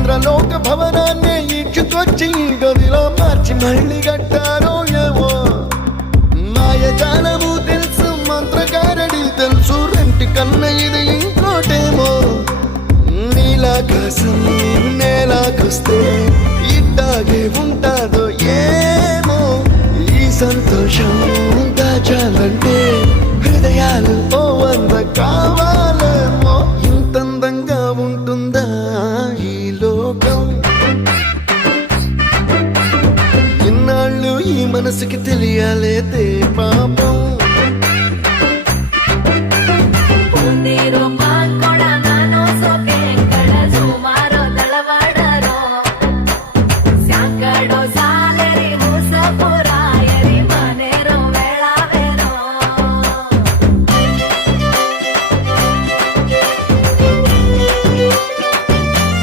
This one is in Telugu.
ఇంద్రలోక భవనాన్ని ఈడ్చుకొచ్చి గదిలో మార్చి మళ్ళీ కట్టారో ఏమో మాయజాలము తెలుసు మంత్రగారడి తెలుసు రెంటి కన్న ఇది ఇంకోటేమో నీలాకాశం నేలాకొస్తే ఇట్టాగే ఉంటాదో ఏమో ఈ సంతోషం దాచాలంటే హృదయాలు ఓ వంద కావాలేమో ఇంతందంగా ఉంటుందా ఈ లోకం ఇన్నాళ్ళు ఈ మనసుకి తెలియాలేదే పాపం